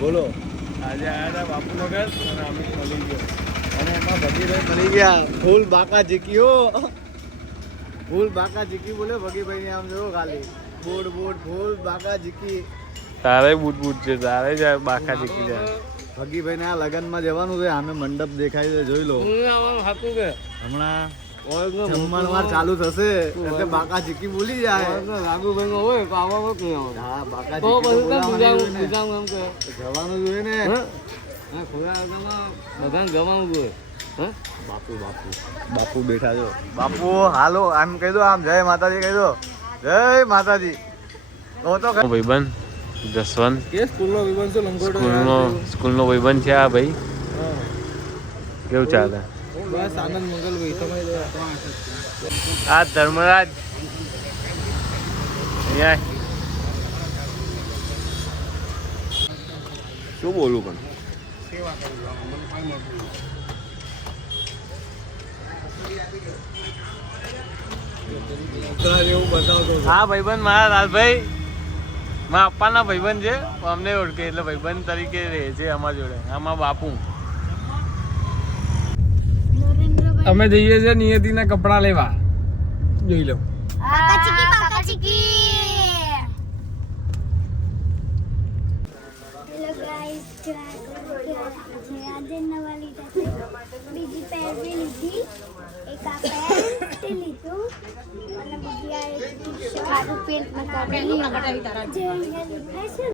બોલો. આજે આયા હતા બાપુનગર અને અમે મળી ગયો અને એમાં ભગીભાઈ મળી ગયા. ફૂલ બાકા જીકીઓ, ફૂલ બાકા જીકી બોલે ભગીભાઈ ને. આમ જોવો ખાલી બોડ ફૂલ બાકા જીકી. તારે બૂટ છે, તારે જ બાકા જીકી જાય. ભગીભાઈ ને આ લગનમાં જવાનું છે. આમે મંડપ દેખાય છે, જોઈ લો. હમણાં જમણવાર ચાલુ થશે એટલે બાકા જીકી બોલી જાય. રાઘુભાઈ નો હોય તો આવવાનો જ નહીં. હા, બાકા જીકી જવાનું જોઈએ ને. બધાને જવાનું જોઈએ. બાપુ બેઠા છો. બાપુ હાલો આમ કહી દો, આમ જય માતાજી કહી દો. જય માતાજી. તો ભાઈબંધ જસવંત કે સ્કૂલનો વિબંધ છે, લંગોટો સ્કૂલનો ભાઈબંધ છે આ ભાઈ. કેવું ચાલે? બસ આનંદ મંગલ ભાઈ. તમે આ ધર્મરાજ શું બોલું પણ હા ભાઈબંધ મારા લાલભાઈ મારા પપ્પાના ભાઈબંધ છે. અમને ઓળખે એટલે ભાઈબંધ તરીકે રહે છે અમારા જોડે. આમાં બાપુ અમે જઈએ છીએ નિયતિના કપડા લેવા. જોઈ લો. બાકા ચીકી. હેલો ગાઈસ, આજે નવા લીધા છે. બીજી પેર બી લીધી. એક આ પેન્ટ લીધું અને બીજી આ એક ટી-શર્ટ પેન્ટ માં કાઢી. જે અહીંયા લીધા છે